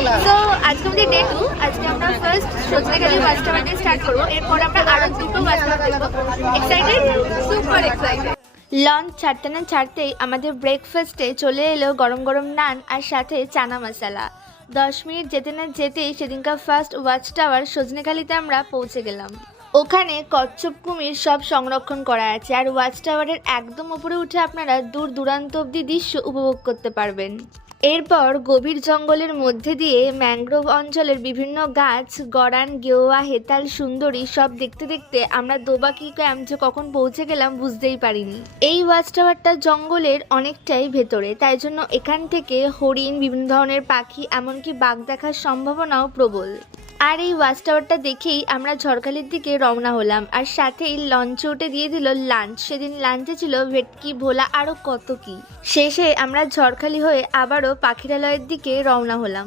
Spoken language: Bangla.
তো আজকে আমাদের ডে 2। আজকে আমরা ফার্স্ট সজনেখালি বাস টাওয়ার দিয়ে স্টার্ট করবো। এরপর আমরা আরো দুটো বাস টাওয়ার দেখবো। এক্সাইটেড? Super excited. লঞ্চ ছাড়তে না ছাড়তেই আমাদের ব্রেকফাস্টে চলে এলো গরম গরম নান আর সাথে চানা মশলা। 10 মিনিট যেতে না যেতেই সেদিনকার ফার্স্ট ওয়াচ টাওয়ার সজনেখালিতে আমরা পৌঁছে গেলাম। ওখানে কচ্ছপ কুমির সব সংরক্ষণ করা আছে, আর ওয়াচ টাওয়ারের একদম উপরে উঠে আপনারা দূর দূরান্ত অব্দি দৃশ্য উপভোগ করতে পারবেন। এরপর গভীর জঙ্গলের মধ্যে দিয়ে ম্যানগ্রোভ অঞ্চলের বিভিন্ন গাছ, গরান, গেওয়া, হেতাল, সুন্দরী সব দেখতে দেখতে আমরা দোবাকি ক্যাম্প যে কখন পৌঁছে গেলাম বুঝতেই পারিনি। এই ওয়াচ টাওয়ারটা জঙ্গলের অনেকটাই ভেতরে, তাই জন্য এখান থেকে হরিণ, বিভিন্ন ধরনের পাখি, এমনকি বাঘ দেখার সম্ভাবনাও প্রবল। আর এই ওয়াচ টাওয়ারটা দেখেই আমরা ঝড়খালির দিকে রওনা হলাম, আর সাথেই লঞ্চে উঠে দিয়ে দিল লাঞ্চ। সেদিন লাঞ্চে ছিল ভেটকি, ভোলা, আরও কত কি। শেষে আমরা ঝড়খালি হয়ে আবারও পাখিরালয়ের দিকে রওনা হলাম।